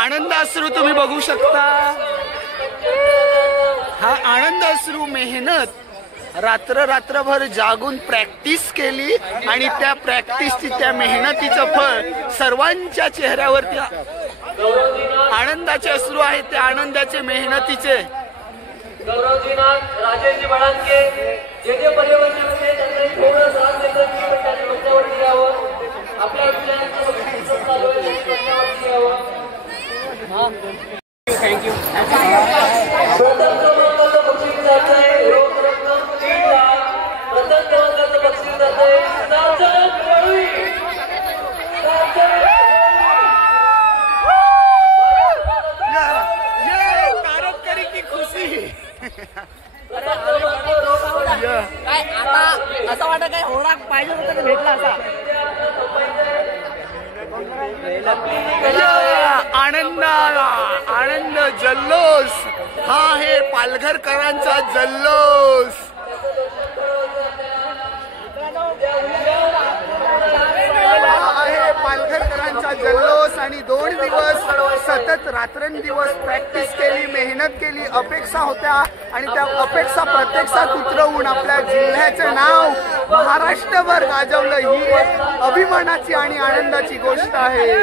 आनंद अश्रू तुम्ही बघू शकता। हा आनंद अश्रू मेहनत, रात्रभर जागून प्रॅक्टिस केली आणि त्या प्रॅक्टिसची त्या मेहनतीचं फळ सर्वांच्या चेहऱ्यावरती आनंदाचे अश्रू आहेत, त्या आनंदाचे मेहनतीचे। गौरवजीनाथ राजेशजी बळांके जे जे पर्यवेक्षक होते त्यांनी थोडं त्रास देतात की पण त्यांनी मंचावरती यावं, आपल्या विचारांचं बक्षीस चालू आहे त्यांनी मंचावरती यावं। थँक्यू। प्रथम क्रमांकाचं बक्षीस जात आहे रोख रक्कम 3 लाख। प्रथम क्रमांकाचं बक्षीस जात आहे सार्थक वळवी। कारकरी की खुशी। काय आता असं वाटत काय होणार पाहिजे होतं ते भेटला असा आनंद, आनंद जल्लोष हा आहे पालघरकरांचा जल्लोष। आहे पालघरकरांचा जल्लोष आणि 2 दिवस सतत रात्रंदिवस प्रॅक्टिस केली, मेहनत केली, अपेक्षा होत्या आणि त्या अपेक्षा प्रत्यक्षात उतरवून आपल्या जिल्ह्याचं नाव महाराष्ट्रभर गाजवलं। ही एक अभिमानाची आणि आनंदाची गोष्ट आहे।